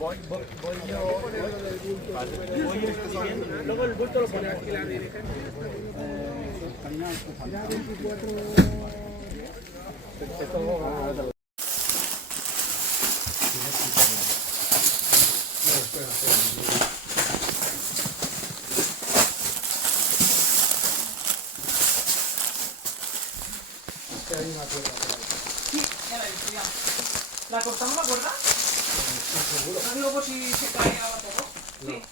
Voy yo. Voy escribiendo. Luego el bulto lo pone aquí la dirigencia. Mira, 24. Esto. Hay una cuerda por ahí. Sí, ya la he visto, ya. ¿La cortamos la cuerda? Sí, seguro. No digo por si se cae ahora poco. Sí.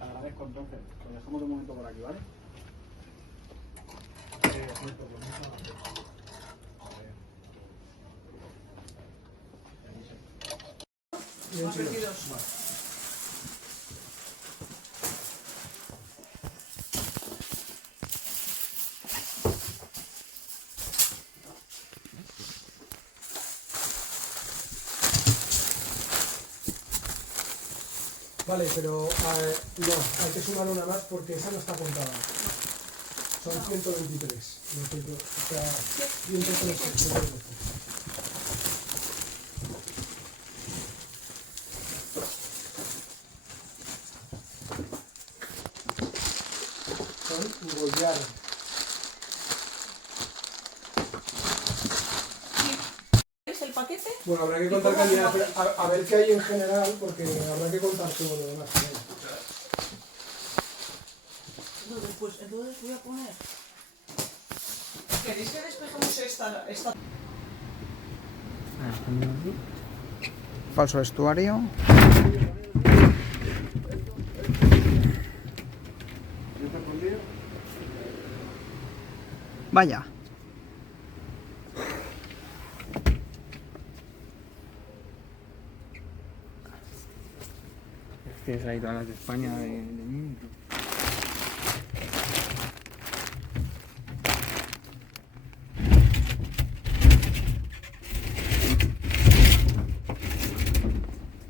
Agradezco entonces. Lo dejamos de momento por aquí, ¿vale? Más 22. Vale, pero no, hay que sumar una más porque esa no está contada. Son 123. O sea, 103. Son Goyar. ¿Es el paquete? Bueno, habrá que contar cantidad, pero a ver qué hay en general, porque habrá que contar todo lo demás. Entonces voy a poner... ¿Queréis que despejemos esta... Falso estuario. Vaya. Tienes ahí todas las de España de